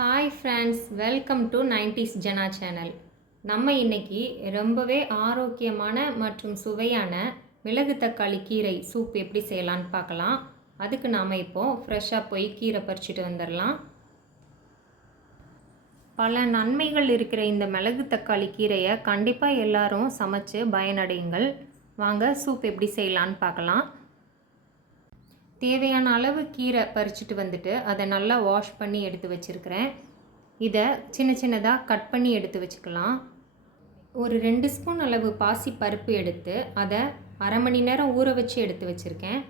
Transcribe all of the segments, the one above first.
Hi friends welcome to nineties Jana channel நம்ம இன்னைக்கு ரொம்பவே ஆரோக்கியமான மற்றும் சுவையான மிளகு தக்காளி கீரை சூப் எப்படி செய்யலான்னு பார்க்கலாம். அதுக்கு நாம் இப்போது ஃப்ரெஷ்ஷாக போய் கீரை பறிச்சுட்டு வந்துடலாம் பல நன்மைகள் இருக்கிற இந்த மிளகு தக்காளி கீரையை கண்டிப்பாக எல்லாரும் சமைச்சு பயனடையுங்கள். வாங்க சூப் எப்படி செய்யலான்னு பார்க்கலாம். தேவையான அளவு கீரை பறிச்சுட்டு வந்துட்டு அதை நல்லா வாஷ் பண்ணி எடுத்து வச்சுருக்கிறேன். இதை சின்ன சின்னதாக கட் பண்ணி எடுத்து வச்சுக்கலாம். ஒரு ரெண்டு ஸ்பூன் அளவு பாசி பருப்பு எடுத்து அதை அரை மணி நேரம் ஊற வச்சு எடுத்து வச்சுருக்கேன்.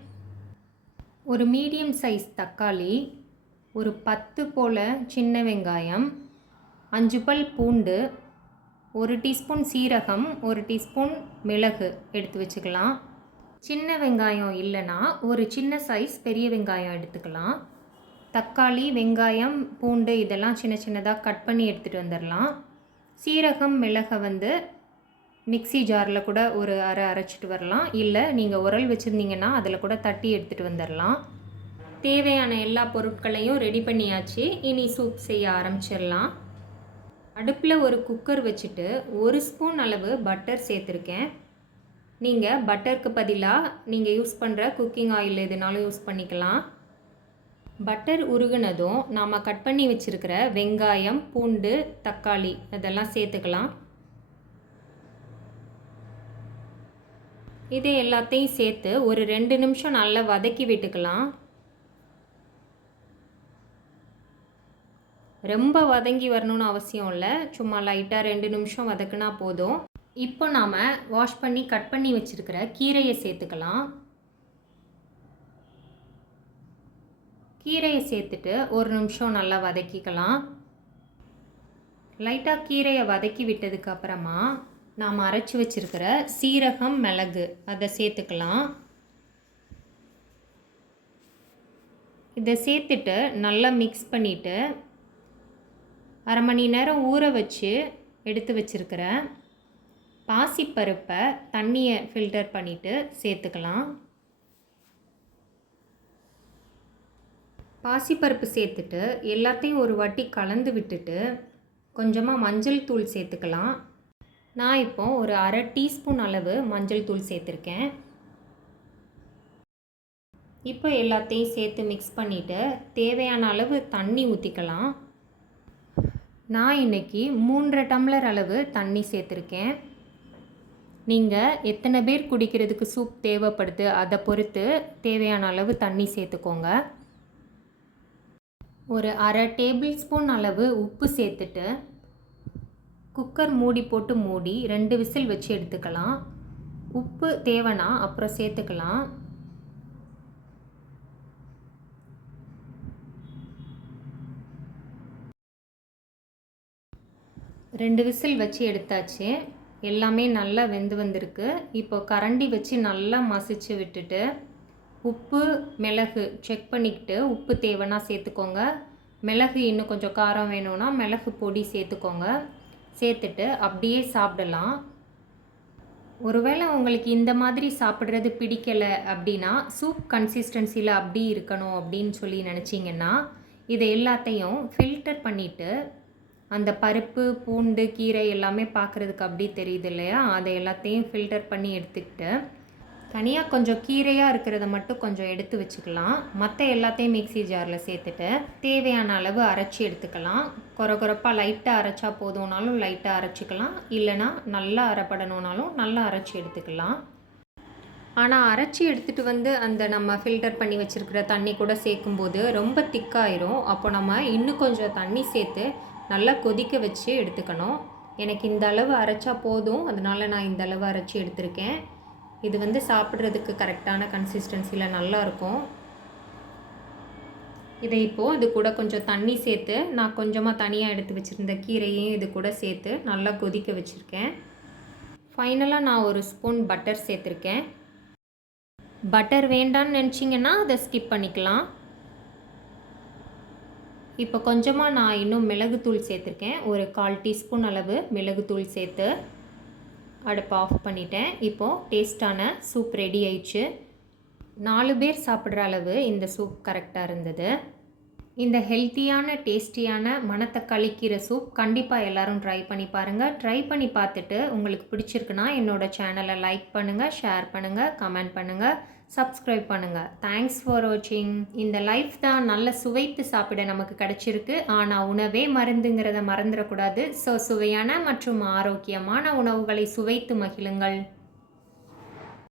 ஒரு மீடியம் சைஸ் தக்காளி ஒரு பத்து போல் சின்ன வெங்காயம் அஞ்சு பல் பூண்டு ஒரு டீஸ்பூன் சீரகம் ஒரு டீஸ்பூன் மிளகு எடுத்து வச்சுக்கலாம். சின்ன வெங்காயம் இல்லைன்னா ஒரு சின்ன சைஸ் பெரிய வெங்காயம் எடுத்துக்கலாம். தக்காளி வெங்காயம் பூண்டு இதெல்லாம் சின்ன சின்னதாக கட் பண்ணி எடுத்துகிட்டு வந்துடலாம் சீரகம் மிளகை வந்து மிக்ஸி ஜாரில் கூட ஒரு அரை அரைச்சிட்டு வரலாம். இல்லை நீங்கள் உரல் வச்சுருந்தீங்கன்னா அதில் கூட தட்டி எடுத்துகிட்டு வந்துடலாம் தேவையான எல்லா பொருட்களையும் ரெடி பண்ணியாச்சு. இனி சூப் செய்ய ஆரம்பிச்சிடலாம் அடுப்பில் ஒரு குக்கர் வச்சுட்டு ஒரு ஸ்பூன் அளவு பட்டர் சேர்த்துருக்கேன். நீங்கள் பட்டருக்கு பதிலாக நீங்கள் யூஸ் பண்ணுற குக்கிங் ஆயில் எதுனாலும் யூஸ் பண்ணிக்கலாம். பட்டர் உருகுனதும் நாம் கட் பண்ணி வச்சுருக்கிற வெங்காயம் பூண்டு தக்காளி இதெல்லாம் சேர்த்துக்கலாம். இதை எல்லாத்தையும் சேர்த்து ஒரு ரெண்டு நிமிஷம் நல்லா வதக்கி விட்டுக்கலாம். ரொம்ப வதங்கி வரணும்னு அவசியம் இல்லை. சும்மா லைட்டாக ரெண்டு நிமிஷம் வதக்குனா போதும். இப்போ நாம் வாஷ் பண்ணி கட் பண்ணி வச்சுருக்கிற கீரையை சேர்த்துக்கலாம். கீரையை சேர்த்துட்டு ஒரு நிமிஷம் நல்லா வதக்கிக்கலாம். லைட்டாக கீரையை வதக்கி விட்டதுக்கு அப்புறமா நாம் அரைச்சி வச்சுருக்கிற சீரகம் மிளகு அதை சேர்த்துக்கலாம். இதை சேர்த்துட்டு நல்லா மிக்ஸ் பண்ணிவிட்டு அரை மணி நேரம் ஊற வச்சு எடுத்து வச்சுருக்கிறேன் பாசிப்பருப்பை தண்ணியை ஃபில்டர் பண்ணிவிட்டு சேர்த்துக்கலாம். பாசிப்பருப்பு சேர்த்துட்டு எல்லாத்தையும் ஒரு வாட்டி கலந்து விட்டுட்டு கொஞ்சமாக மஞ்சள் தூள் சேர்த்துக்கலாம். நான் இப்போ ஒரு அரை டீஸ்பூன் அளவு மஞ்சள் தூள் சேர்த்துருக்கேன். இப்போ எல்லாத்தையும் சேர்த்து மிக்ஸ் பண்ணிவிட்டு தேவையான அளவு தண்ணி ஊற்றிக்கலாம் நான் இன்றைக்கி மூன்றரை டம்ளர் அளவு தண்ணி சேர்த்துருக்கேன். நீங்கள் எத்தனை பேர் குடிக்கிறதுக்கு சூப் தேவைப்படுது அதை பொறுத்து தேவையான அளவு தண்ணி சேர்த்துக்கோங்க. ஒரு அரை டேபிள் ஸ்பூன் அளவு உப்பு சேர்த்துட்டு குக்கர் மூடி போட்டு மூடி ரெண்டு விசில் வச்சு எடுத்துக்கலாம். உப்பு தேவைன்னா அப்புறம் சேர்த்துக்கலாம். ரெண்டு விசில் வச்சு எடுத்தாச்சு. எல்லாமே நல்லா வெந்து வந்திருக்கு. இப்போ கரண்டி வச்சு நல்லா மசிச்சு விட்டுட்டு உப்பு மிளகு செக் பண்ணிக்கிட்டு உப்பு தேவைன்னா சேர்த்துக்கோங்க. மிளகு இன்னும் கொஞ்சம் காரம் வேணும்னா மிளகு பொடி சேர்த்துக்கோங்க. சேர்த்துட்டு அப்படியே சாப்பிடலாம். ஒருவேளை உங்களுக்கு இந்த மாதிரி சாப்பிட்றது பிடிக்கலை அப்படின்னா சூப் கன்சிஸ்டன்சியில் அப்படி இருக்கணும் அப்படின்னு சொல்லி நினச்சிங்கன்னா இதை எல்லாத்தையும் ஃபில்டர் பண்ணிவிட்டு அந்த பருப்பு பூண்டு கீரை எல்லாமே பார்க்குறதுக்கு அப்படி தெரியுது இல்லையா? அதை எல்லாத்தையும் ஃபில்டர் பண்ணி எடுத்துக்கிட்டு தனியாக கொஞ்சம் கீரையாக இருக்கிறத மட்டும் கொஞ்சம் எடுத்து வச்சுக்கலாம். மற்ற எல்லாத்தையும் மிக்சி ஜாரில் சேர்த்துட்டு தேவையான அளவு அரைச்சி எடுத்துக்கலாம். குறை குறைப்பாக லைட்டாக அரைச்சா போதும்னாலும் லைட்டாக அரைச்சிக்கலாம். இல்லைனா நல்லா அரைப்படணுன்னாலும் நல்லா அரைச்சி எடுத்துக்கலாம். ஆனால் அரைச்சி எடுத்துகிட்டு வந்து அந்த நம்ம ஃபில்டர் பண்ணி வச்சுருக்கிற தண்ணி கூட சேர்க்கும்போது ரொம்ப திக்காயிரும் அப்போ நம்ம இன்னும் கொஞ்சம் தண்ணி சேர்த்து நல்லா கொதிக்க வச்சு எடுத்துக்கணும். எனக்கு இந்த அளவு அரைச்சா போதும். அதனால் நான் இந்த அளவு அரைச்சி எடுத்திருக்கேன். இது வந்து சாப்பிட்றதுக்கு கரெக்டான கன்சிஸ்டன்சியில் நல்லாயிருக்கும் இதை இப்போது இது கூட கொஞ்சம் தண்ணி சேர்த்து நான் கொஞ்சமாக தனியாக எடுத்து வச்சுருந்த கீரையும் இது கூட சேர்த்து நல்லா கொதிக்க வச்சுருக்கேன். ஃபைனலாக நான் ஒரு ஸ்பூன் பட்டர் சேர்த்துருக்கேன். பட்டர் வேண்டான்னு நினச்சிங்கன்னா அதை ஸ்கிப் பண்ணிக்கலாம். இப்போ கொஞ்சமாக நான் இன்னும் மிளகுத்தூள் சேர்த்துருக்கேன். ஒரு கால் டீஸ்பூன் அளவு மிளகுத்தூள் சேர்த்து அடுப்பை ஆஃப் பண்ணிட்டேன். இப்போது டேஸ்டான சூப் ரெடி ஆயிடுச்சு. நாலு பேர் சாப்பிட்ற அளவு இந்த சூப் கரெக்டாக இருந்தது. இந்த ஹெல்த்தியான டேஸ்டியான மணத்தக்காளி கீரை சூப் கண்டிப்பாக எல்லோரும் ட்ரை பண்ணி பாருங்கள் ட்ரை பண்ணி பார்த்துட்டு உங்களுக்கு பிடிச்சிருக்குன்னா என்னோட சேனலை லைக் பண்ணுங்கள் ஷேர் பண்ணுங்கள் கமெண்ட் பண்ணுங்கள் சப்ஸ்கிரைப் பண்ணுங்கள் தேங்க்ஸ் ஃபார் வாட்சிங் இந்த லைஃப் தான் நல்ல சுவைத்து சாப்பிட நமக்கு கிடச்சிருக்கு. ஆனால் உணவே மருந்துங்கிறத மறந்துடக்கூடாது. ஸோ சுவையான மற்றும் ஆரோக்கியமான உணவுகளை சுவைத்து மகிழுங்கள்.